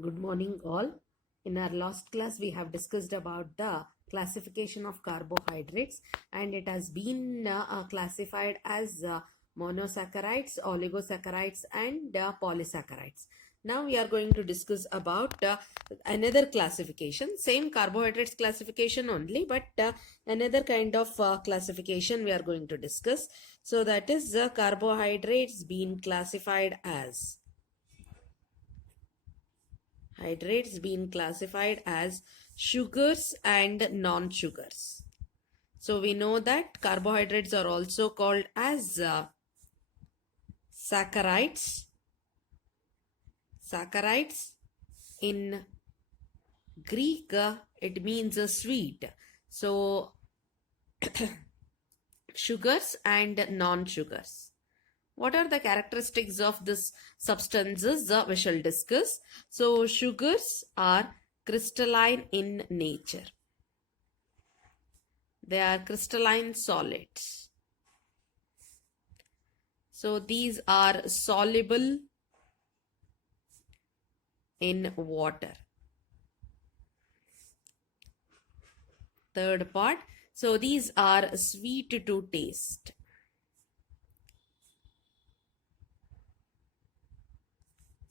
Good morning, all. In our last class, we have discussed about the classification of carbohydrates, and it has been classified as monosaccharides, oligosaccharides, and polysaccharides. Now we are going to discuss about another classification, same carbohydrates classification only, but another kind of classification we are going to discuss. So that is carbohydrates being classified as hydrates being classified as sugars and non-sugars. So we know that carbohydrates are also called as saccharides. Saccharides in Greek it means a sweet. So sugars and non-sugars. What are the characteristics of this substances we shall discuss. So sugars are crystalline in nature. They are crystalline solids. So these are soluble in water. Third part. So these are sweet to taste.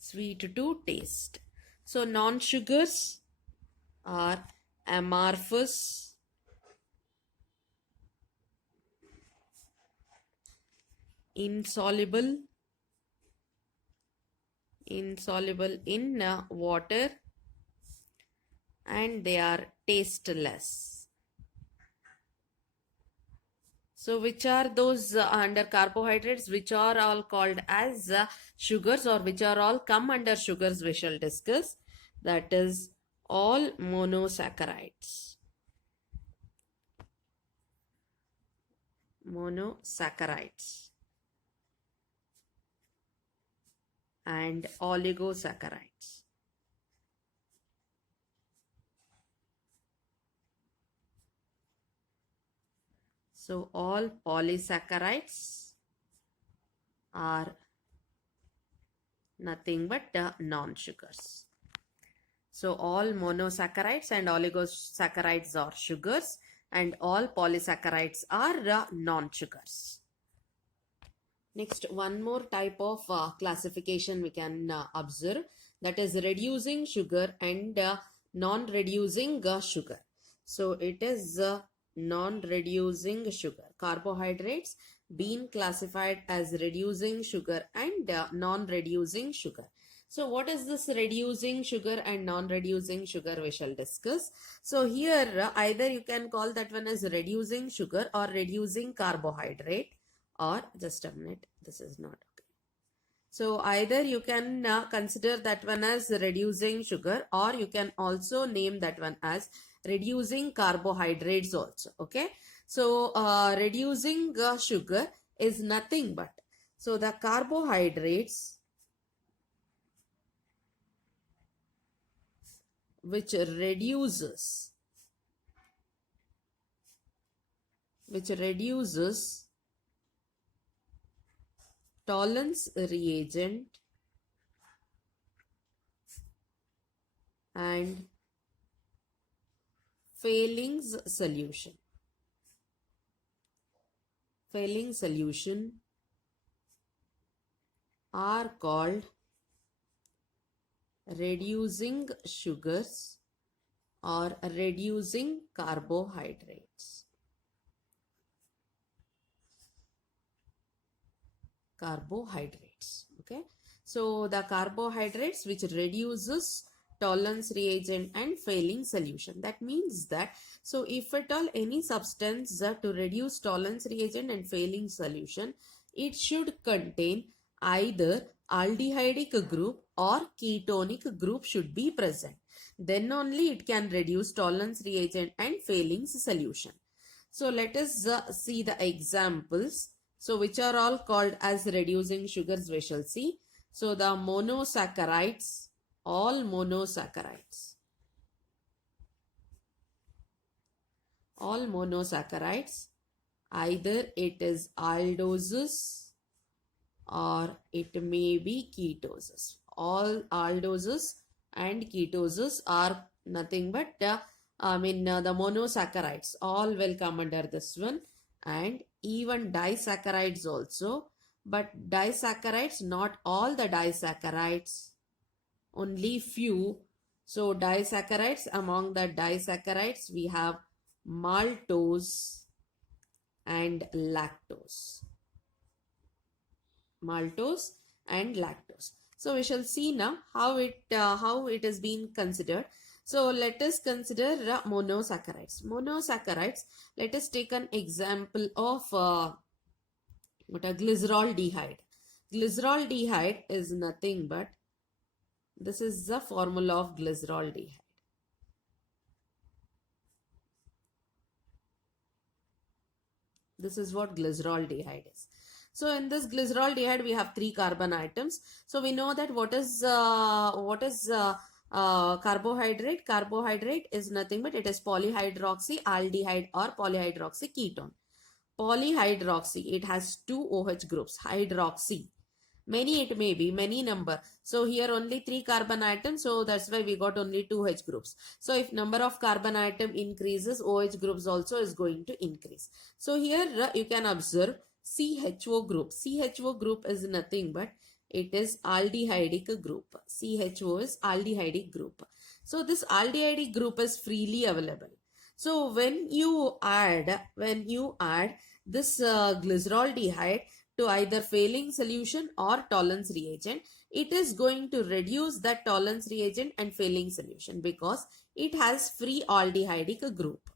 Sweet to taste. So non-sugars are amorphous, insoluble in water, and they are tasteless. So which are those under carbohydrates which are all called as sugars, or which are all come under sugars we shall discuss. That is all monosaccharides. Monosaccharides and oligosaccharides. So all polysaccharides are nothing but non-sugars. So all monosaccharides and oligosaccharides are sugars, and all polysaccharides are non-sugars. Next, one more type of classification we can observe, that is reducing sugar and non-reducing sugar. So it is non-reducing sugar. Carbohydrates being classified as reducing sugar and non-reducing sugar. So what is this reducing sugar and non-reducing sugar we shall discuss. So here either you can call that one as reducing sugar or reducing carbohydrate, or just a minute, this is not okay. So either you can consider that one as reducing sugar, or you can also name that one as reducing carbohydrates also. Okay, so reducing sugar is nothing but, so the carbohydrates which reduces Tollens reagent and Fehling's solution. Fehling solution are called reducing sugars or reducing carbohydrates. Okay, so the carbohydrates which reduces Tollens reagent and Fehling solution. That means that, so if at all any substance to reduce Tollens reagent and Fehling solution, it should contain either aldehydic group or ketonic group should be present. Then only it can reduce Tollens reagent and Fehling's solution. So let us see the examples. So which are all called as reducing sugars we shall see. So the monosaccharides, all monosaccharides. All monosaccharides, either it is aldoses or it may be ketoses. All aldoses and ketoses are nothing but the monosaccharides all will come under this one, and even disaccharides also. But disaccharides, not all the disaccharides, only few. So disaccharides, among the disaccharides we have maltose and lactose. Maltose and lactose. So we shall see now how it is being considered. So let us consider monosaccharides. Monosaccharides, let us take an example of what a glyceraldehyde. Glyceraldehyde is nothing but, this is the formula of glyceraldehyde. This is what glyceraldehyde is. So in this glyceraldehyde we have 3 carbon atoms. So we know that what is carbohydrate? Carbohydrate is nothing but it is polyhydroxy aldehyde or polyhydroxy ketone. Polyhydroxy, it has 2 OH groups. Hydroxy, many it may be, many number. So here only 3 carbon atoms, so that's why we got only 2 H groups. So if number of carbon atom increases, OH groups also is going to increase. So here you can observe CHO group. CHO group is nothing but it is aldehydic group. CHO is aldehydic group. So this aldehydic group is freely available. So when you add this glyceraldehyde to either Fehling solution or Tollens reagent, it is going to reduce that Tollens reagent and Fehling solution because it has free aldehydic group.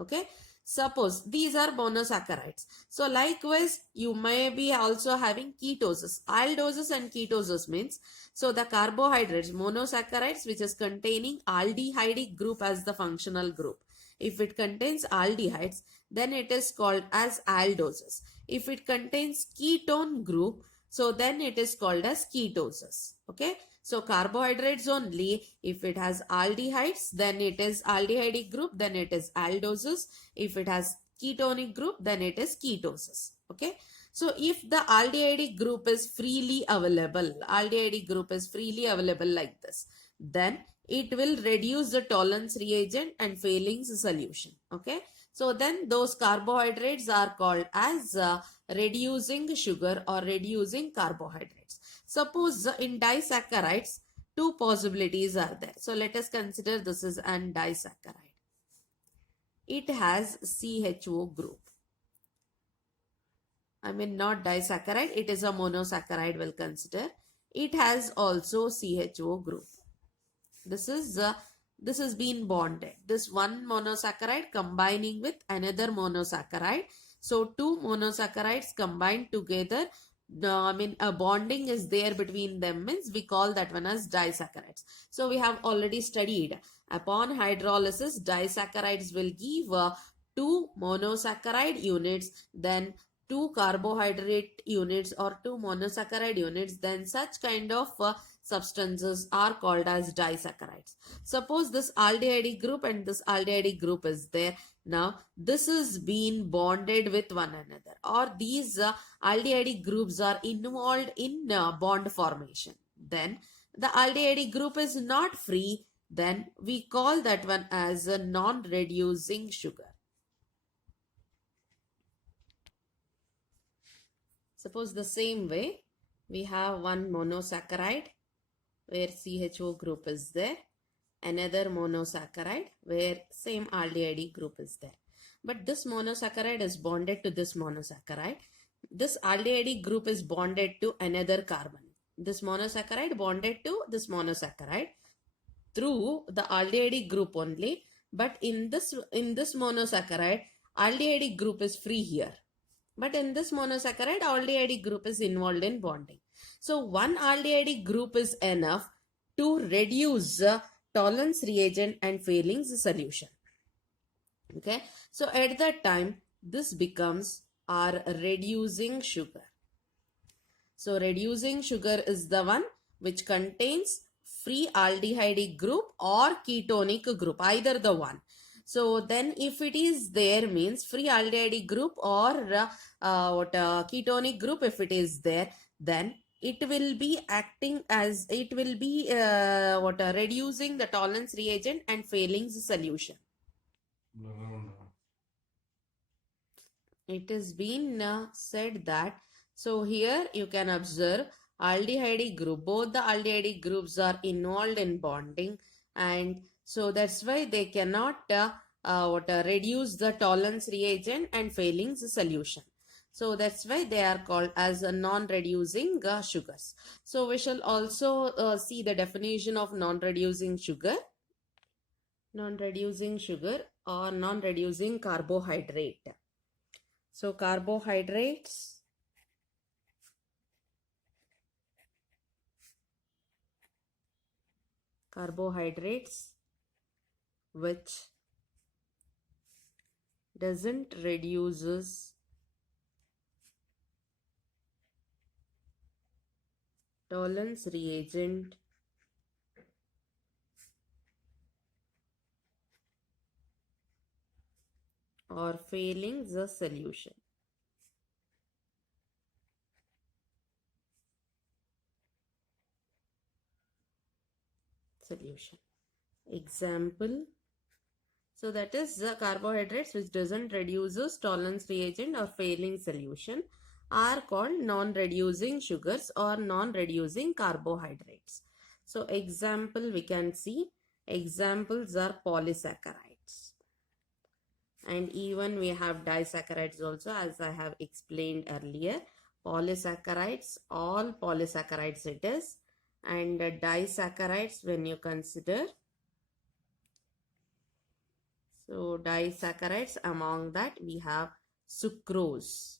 Okay. Suppose these are monosaccharides. So likewise, you may be also having ketoses. Aldoses and ketoses means, so the carbohydrates, monosaccharides which is containing aldehydic group as the functional group. If it contains aldehydes, then it is called as aldoses. If it contains ketone group, so then it is called as ketoses. Okay. So carbohydrates only, if it has aldehydes, then it is aldehydic group, then it is aldoses. If it has ketonic group, then it is ketoses. Okay. So if the aldehydic group is freely available, like this, then it will reduce the Tollens reagent and Fehling's solution. Okay. So then those carbohydrates are called as reducing sugar or reducing carbohydrates. Suppose in disaccharides, 2 possibilities are there. So let us consider this is an disaccharide. It has CHO group. Not disaccharide, it is a monosaccharide, we'll consider. It has also CHO group. This is being bonded. This one monosaccharide combining with another monosaccharide. So 2 monosaccharides combined together, a bonding is there between them, means we call that one as disaccharides. So we have already studied, upon hydrolysis, disaccharides will give 2 monosaccharide units, then 2 carbohydrate units or 2 monosaccharide units, then such kind of substances are called as disaccharides. Suppose this aldehydic group and this aldehydic group is there. Now this is being bonded with one another, or these aldehydic groups are involved in bond formation. Then the aldehydic group is not free, then we call that one as a non-reducing sugar. Suppose the same way, we have one monosaccharide where CHO group is there, another monosaccharide where same aldehydic group is there. But this monosaccharide is bonded to this monosaccharide. This aldehydic group is bonded to another carbon. This monosaccharide bonded to this monosaccharide through the aldehydic group only. But in this monosaccharide, aldehydic group is free here. But in this monosaccharide, aldehydic group is involved in bonding. So one aldehydic group is enough to reduce Tollens reagent and Fehling's solution. Okay. So at that time, this becomes our reducing sugar. So reducing sugar is the one which contains free aldehydic group or ketonic group, either the one. So then if it is there, means free aldehydic group or ketonic group, if it is there, then it will be acting as, it will be reducing the tolerance reagent and failing the solution. It has been said that, so here you can observe aldehyde group, both the aldehyde groups are involved in bonding, and so that's why they cannot reduce the tolerance reagent and failing the solution. So that's why they are called as a non-reducing sugars. So we shall also see the definition of non-reducing sugar. Non-reducing sugar or non-reducing carbohydrate. So carbohydrates which doesn't reduces tolerance reagent or failing the solution. Example. So that is the carbohydrates which doesn't reduces tolerance reagent or failing solution are called non-reducing sugars or non-reducing carbohydrates. So example we can see, examples are polysaccharides. And even we have disaccharides also, as I have explained earlier. Polysaccharides, all polysaccharides it is. And disaccharides when you consider, so disaccharides, among that we have sucrose.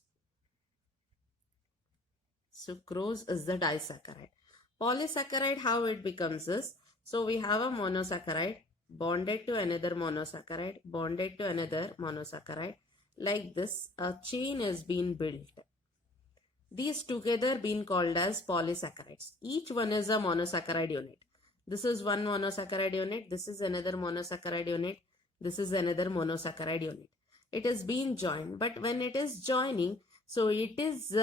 Sucrose is the disaccharide. Polysaccharide, how it becomes is, so we have a monosaccharide bonded to another monosaccharide, bonded to another monosaccharide. Like this, a chain is being built. These together being called as polysaccharides. Each one is a monosaccharide unit. This is one monosaccharide unit, this is another monosaccharide unit, this is another monosaccharide unit. It is being joined, but when it is joining, so it is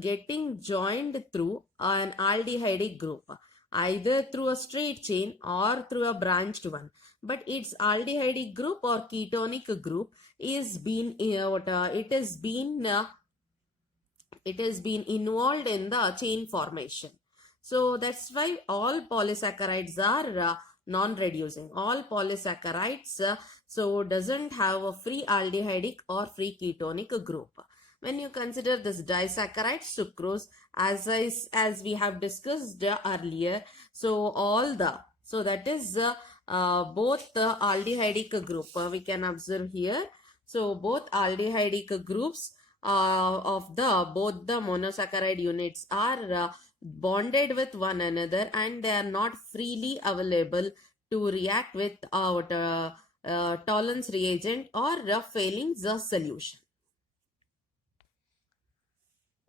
getting joined through an aldehyde group, either through a straight chain or through a branched one. But its aldehyde group or ketonic group is being it has been involved in the chain formation. So that's why all polysaccharides are non-reducing. All polysaccharides so doesn't have a free aldehydic or free ketonic group. When you consider this disaccharide sucrose, as we have discussed earlier, so all the, so that is both the aldehydic group we can observe here. So both aldehydic groups of the both the monosaccharide units are bonded with one another, and they are not freely available to react with our tolerance reagent or failing the solution.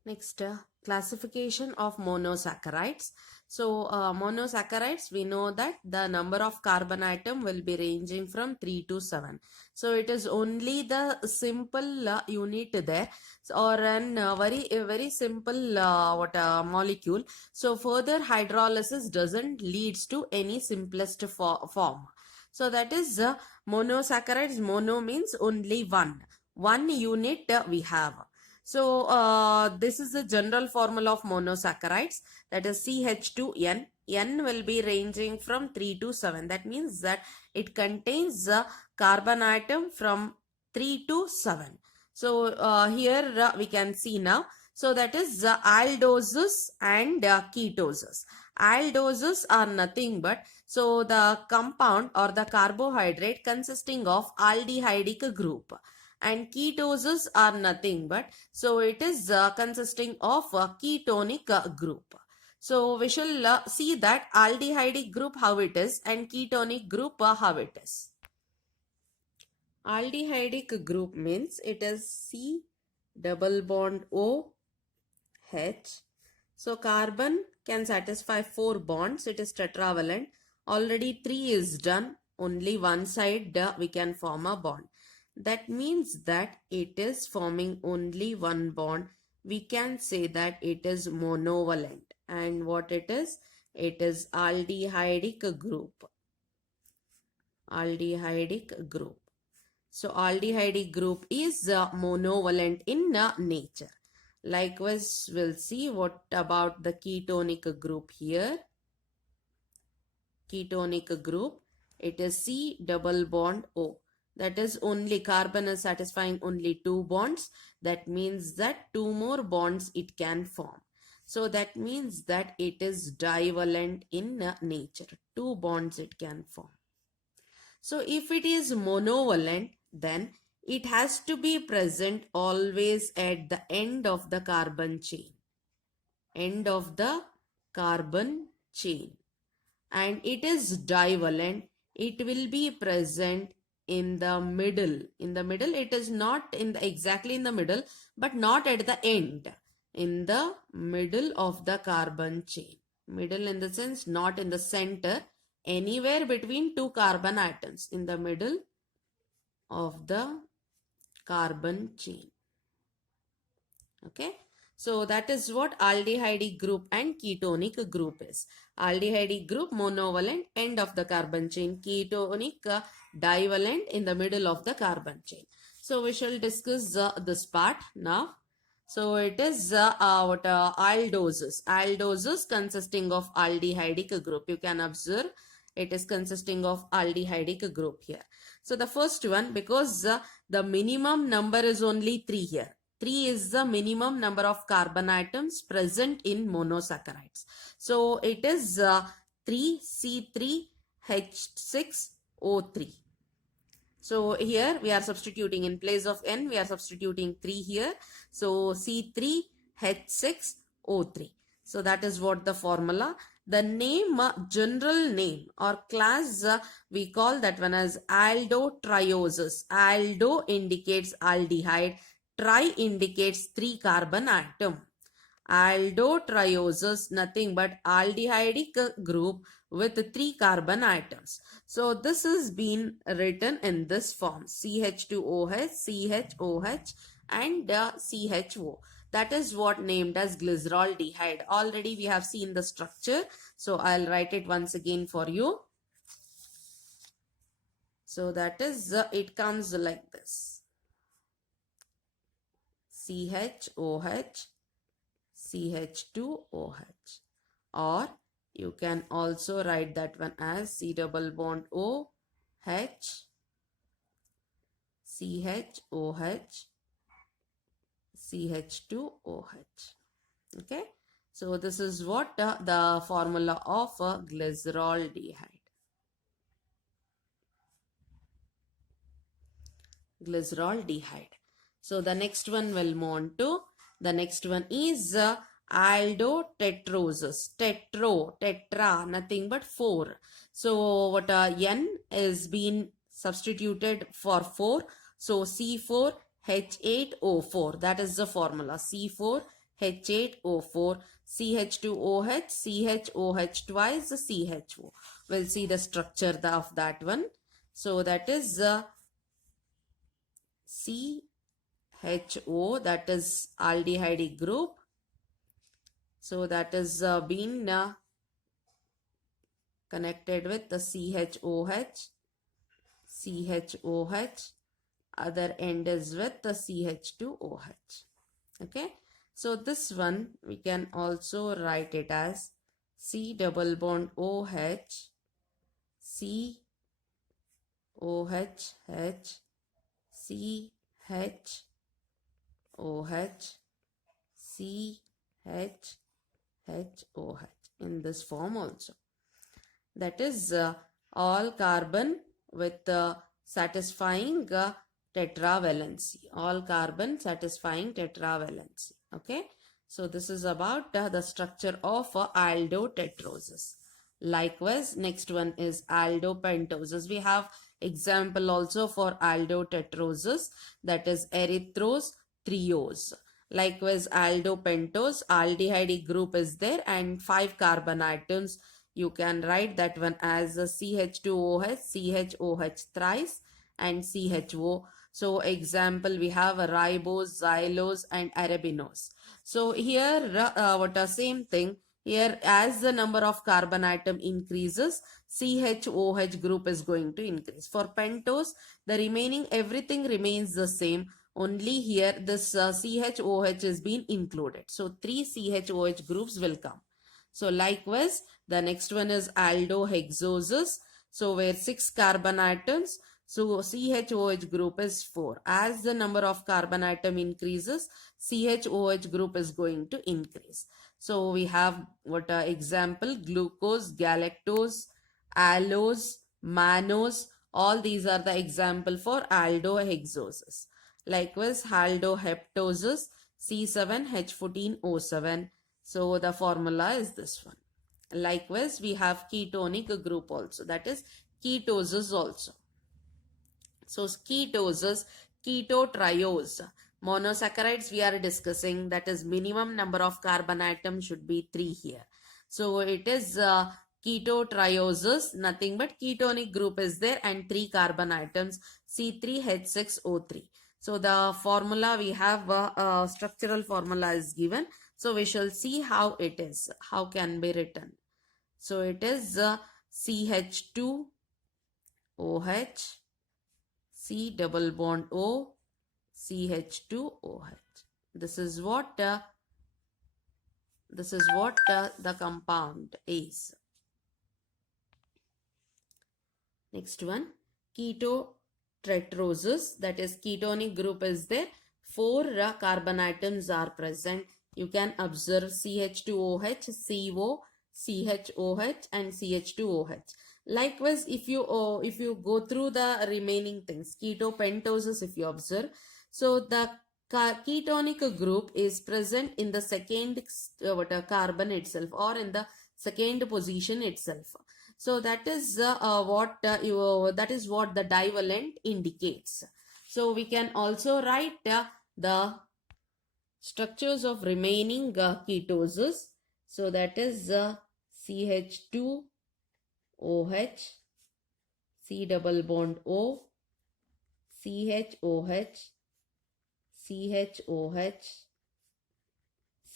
Next, classification of monosaccharides. So monosaccharides, we know that the number of carbon atom will be ranging from 3 to 7. So it is only the simple unit there, or an very simple molecule. So further hydrolysis doesn't leads to any simplest form. So that is monosaccharides. Mono means only one unit we have. So this is the general formula of monosaccharides, that is CH2N. N will be ranging from 3 to 7. That means that it contains a carbon atom from 3 to 7. So here we can see now. So that is aldoses and ketoses. Aldoses are nothing but, so the compound or the carbohydrate consisting of aldehydic group. And ketoses are nothing but, so it is consisting of a ketonic group. So we shall see that aldehydic group how it is and ketonic group how it is. Aldehydic group means it is C double bond O H. So carbon can satisfy 4 bonds. It is tetravalent. Already 3 is done. Only one side we can form a bond. That means that it is forming only one bond. We can say that it is monovalent. And what it is aldehydic group. Aldehydic group. So aldehydic group is monovalent in nature. Likewise, we'll see what about the ketonic group here. Ketonic group, it is C double bond O. That is, only carbon is satisfying only 2 bonds. That means that 2 more bonds it can form. So that means that it is divalent in nature. 2 bonds it can form. So if it is monovalent, then it has to be present always at the end of the carbon chain. End of the carbon chain. And it is divalent, it will be present in the middle. In the middle, it is not in the, exactly in the middle, but not at the end. In the middle of the carbon chain. Middle in the sense not in the center, anywhere between 2 carbon atoms, in the middle of the carbon chain. Okay. So that is what aldehydic group and ketonic group is. Aldehydic group monovalent, end of the carbon chain. Ketonic divalent, in the middle of the carbon chain. So we shall discuss this part now. So it is aldoses. Aldoses consisting of aldehydic group. You can observe it is consisting of aldehydic group here. So the first one, because the minimum number is only 3 here. 3 is the minimum number of carbon atoms present in monosaccharides. So it is 3C3H6O3. So here we are substituting in place of N, we are substituting 3 here. So C3H6O3. So that is what the formula. The name, general name or class, we call that one as aldotrioses. Aldo indicates aldehyde. Tri indicates 3 carbon atom. Aldotrioses, nothing but aldehydic group with 3 carbon atoms. So this is been written in this form: CH2OH, CHOH and CHO. That is what named as glyceraldehyde. Already we have seen the structure. So I'll write it once again for you. So that is, it comes like this: CHOH, CH2OH, or you can also write that one as C double bond OH, CHOH, CH2OH. Okay. So this is what the formula of glyceraldehyde. Glyceraldehyde. So the next one will move on to, the next one is aldotetroses. Tetra, nothing but 4. So what N is being substituted for 4. So C4H8O4. That is the formula. C4H8O4. CH2OH, CHOH twice, CHO. We'll see the structure of that one. So that is CHO, that is aldehydic group. So that is been connected with the CHOH, CHOH. Other end is with the CH2OH. Okay. So this one we can also write it as C double bond OH, C OH H, C H OH, C H H OH, in this form also. That is all carbon with satisfying tetravalency. All carbon satisfying tetravalency. Okay. So this is about the structure of aldotetroses. Likewise, next one is aldopentoses. We have example also for aldotetroses, that is erythrose, triose. Likewise, aldopentose, aldehydic group is there and 5 carbon atoms. You can write that one as CH2OH, CHOH thrice and CHO. So example, we have ribose, xylose and arabinose. So here what are same thing, Here, as the number of carbon atom increases, CHOH group is going to increase. For pentose, the remaining everything remains the same. Only here this CHOH is being included. So 3 CHOH groups will come. So likewise, the next one is aldohexoses. So where 6 carbon atoms, so CHOH group is 4. As the number of carbon atom increases, CHOH group is going to increase. So we have what example: glucose, galactose, allose, mannose. All these are the example for aldohexoses. Likewise, aldoheptosis, C7H14O7. So the formula is this one. Likewise, we have ketonic group also, that is ketosis also. So ketosis, ketotriose. Monosaccharides we are discussing, that is minimum number of carbon atoms should be 3 here. So it is ketotriosis, nothing but ketonic group is there and 3 carbon atoms, C3H6O3. So the formula we have, structural formula is given. So we shall see how it is, how can be written. So it is CH2OH, C double bond O, CH2OH. This is what the compound is. Next one, ketotetrosis, that is ketonic group is there. 4 carbon atoms are present. You can observe CH2OH, CO, CHOH and CH2OH. Likewise, if you go through the remaining things, ketopentoses, if you observe, so the ketonic group is present in the second carbon itself, or in the second position itself. So that is what the divalent indicates. So we can also write the structures of remaining ketoses. So that is CH2OH, C double bond O, CHOH, CHOH,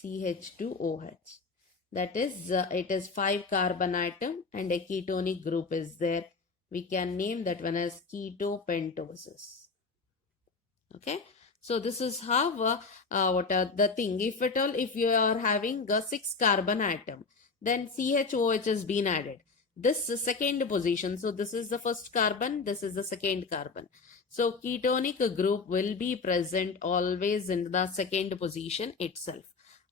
CH2OH. That is, it is 5 carbon atom and a ketonic group is there. We can name that one as ketopentoses. Okay. So this is how the thing. If at all, if you are having a 6 carbon atom, then CHOH has been added. This is second position. So this is the first carbon. This is the second carbon. So ketonic group will be present always in the second position itself.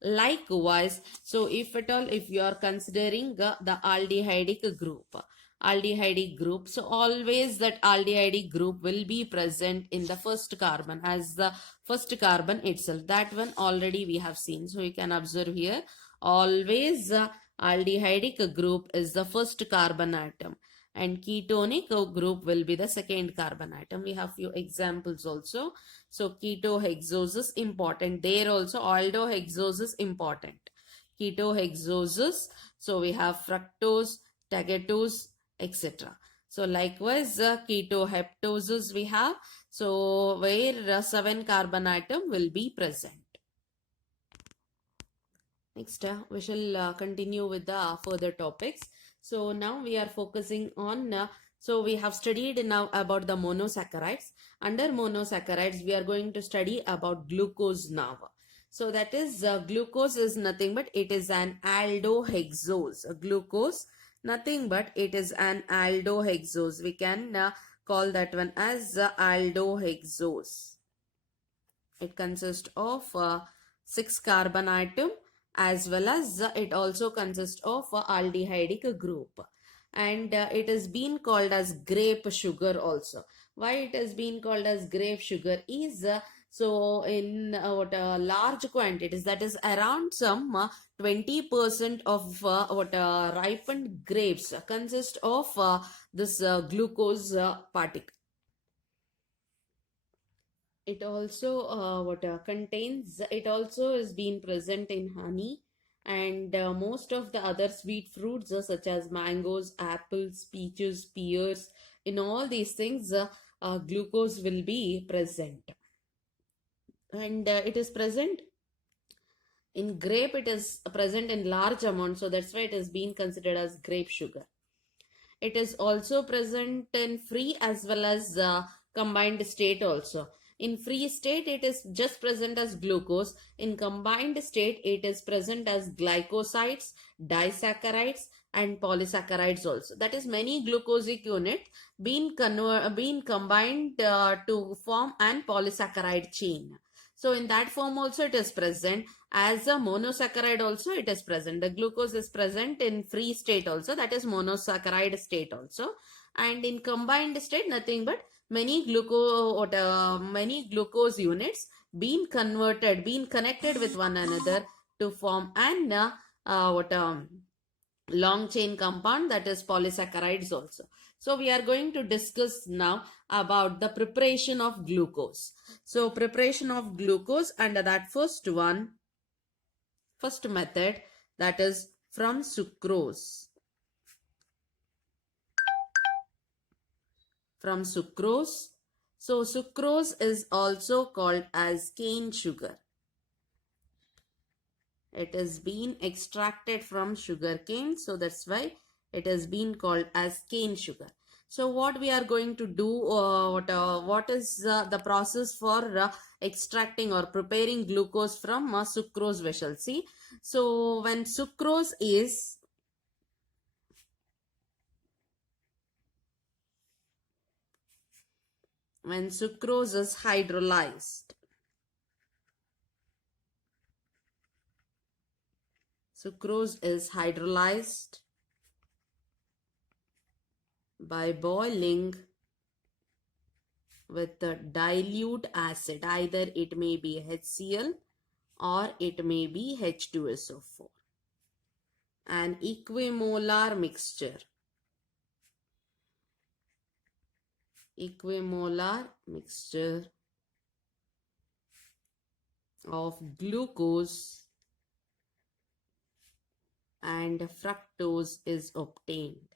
Likewise, so if at all, if you are considering the aldehydic group, so always that aldehydic group will be present in the first carbon as the first carbon itself. That one already we have seen. So you can observe here, always aldehydic group is the first carbon atom and ketonic group will be the second carbon atom. We have few examples also. So ketohexosis important. There also aldohexosis important. Ketohexosis. So we have fructose, tagatose, etc. So likewise ketoheptosis we have. So where 7 carbon atom will be present. Next we shall continue with the further topics. So now we are focusing on, so we have studied now about the monosaccharides. Under monosaccharides, we are going to study about glucose now. So that is, glucose is nothing but it is an aldohexose. Glucose, nothing but it is an aldohexose. We can call that one as aldohexose. It consists of 6 carbon atom, as well as it also consists of aldehydic group, and it has been called as grape sugar also. Why it has been called as grape sugar is, so in large quantities, that is around some 20% of ripened grapes consist of this glucose particle. It also contains, it also is being present in honey and most of the other sweet fruits such as mangoes, apples, peaches, pears. In all these things, glucose will be present, and it is present In grape, it is present in large amount, so that's why it is being considered as grape sugar. It is also present in free as well as combined state also. In free state, it is just present as glucose. In combined state, it is present as glycosides, disaccharides, and polysaccharides also. That is, many glucosic units being combined to form an polysaccharide chain. So in that form also it is present. As a monosaccharide also it is present. The glucose is present in free state also, that is monosaccharide state also. And in combined state, nothing but many glucose units being connected with one another to form an long chain compound, that is polysaccharides also. So we are going to discuss now about the preparation of glucose. So preparation of glucose under that first method, that is from sucrose. From sucrose. So sucrose is also called as cane sugar. It is being extracted from sugar cane, so that's why it has been called as cane sugar. So what we are going to do, what is the process for extracting or preparing glucose from sucrose, we shall see. So when sucrose is hydrolyzed, sucrose is hydrolyzed by boiling with a dilute acid. Either it may be HCl or it may be H2SO4. An equimolar mixture. Equimolar mixture of glucose and fructose is obtained.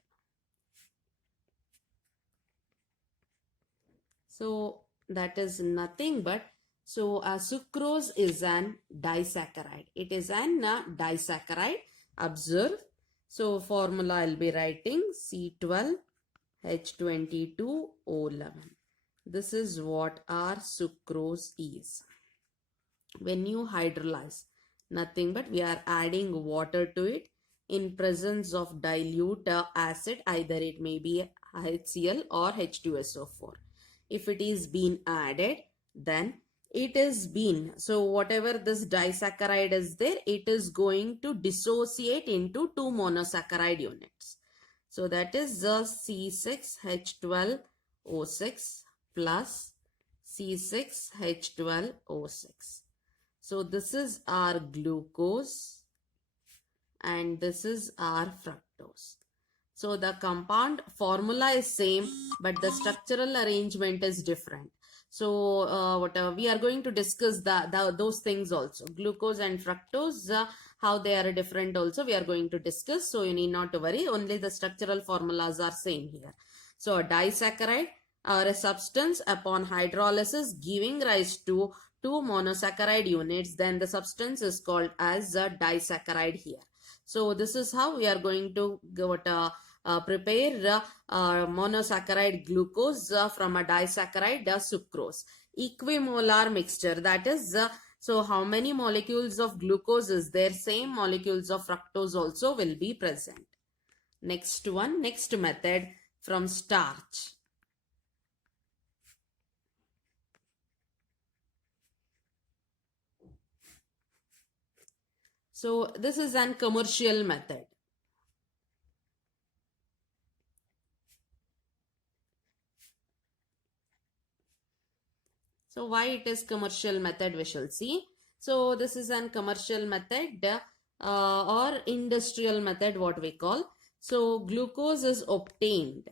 So that is nothing but, so sucrose is an disaccharide. It is an disaccharide. Observe. So formula I'll be writing C12H22O11. This is what our sucrose is. When you hydrolyze, nothing but we are adding water to it in presence of dilute acid, either it may be HCl or H2SO4. If it is being added, then it is been, so whatever this disaccharide is there, it is going to dissociate into two monosaccharide units. So that is the C6H12O6 plus C6H12O6. So this is our glucose and this is our fructose. So the compound formula is same, but the structural arrangement is different. So we are going to discuss those things also. Glucose and fructose, how they are different also we are going to discuss. So you need not to worry, only the structural formulas are same here. So a disaccharide or a substance upon hydrolysis giving rise to two monosaccharide units, then the substance is called as a disaccharide here. So this is how we are going to prepare monosaccharide glucose from a disaccharide sucrose. Equimolar mixture, that is, so how many molecules of glucose is there, same molecules of fructose also will be present. Next method from starch. So this is an commercial method. So why it is commercial method, we shall see. So this is an commercial method or industrial method, what we call. So glucose is obtained.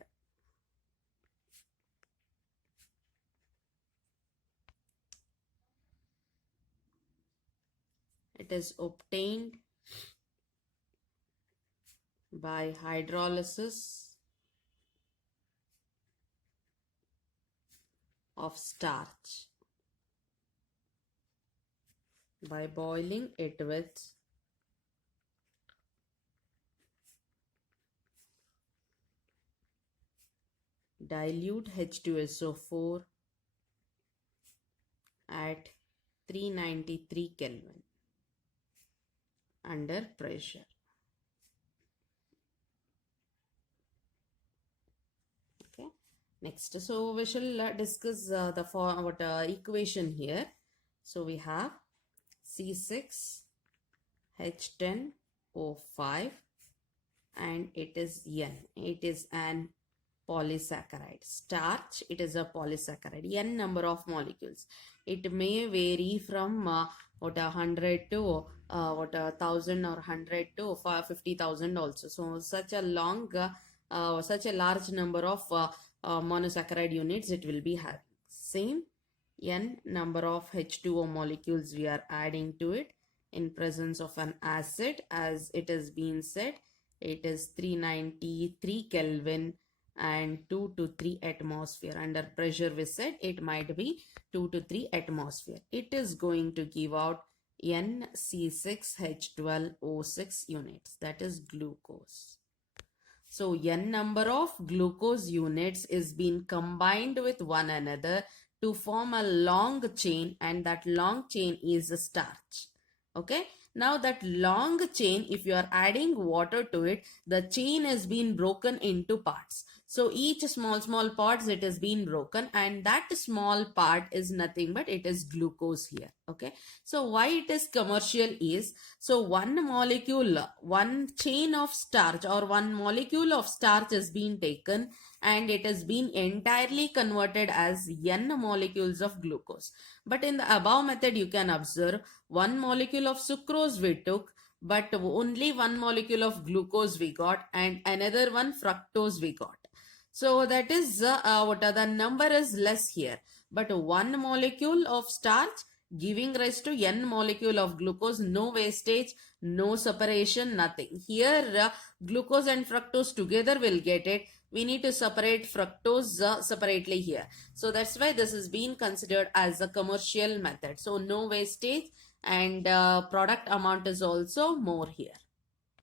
It is obtained by hydrolysis of starch. by boiling it with dilute H2SO4 at 393 Kelvin under pressure. Okay, next, so we shall discuss the equation here. So we have C6H10O5 and it is N. It is an polysaccharide. Starch, it is a polysaccharide. N number of molecules. It may vary from 100 to 1000 or 100 to 50,000 also. So such a large number of monosaccharide units it will be having. Same N number of H2O molecules we are adding to it in presence of an acid, as it has been said, it is 393 Kelvin and 2 to 3 atmosphere. Under pressure we said it might be 2 to 3 atmosphere. It is going to give out NC6H12O6 units, that is glucose. So N number of glucose units is being combined with one another to form a long chain, and that long chain is a starch. Okay, now that long chain, if you are adding water to it, the chain has been broken into parts. So each small parts it has been broken, and that small part is nothing but it is glucose here. Okay, so why it is commercial is, so one chain of starch or one molecule of starch has been taken and it has been entirely converted as N molecules of glucose. But in the above method you can observe one molecule of sucrose we took, but only one molecule of glucose we got and another one fructose we got. So that is the number is less here, but one molecule of starch giving rise to N molecule of glucose, no wastage, no separation, nothing. Here glucose and fructose together will get it. We need to separate fructose separately here. So that's why this is being considered as a commercial method. So no wastage and product amount is also more here.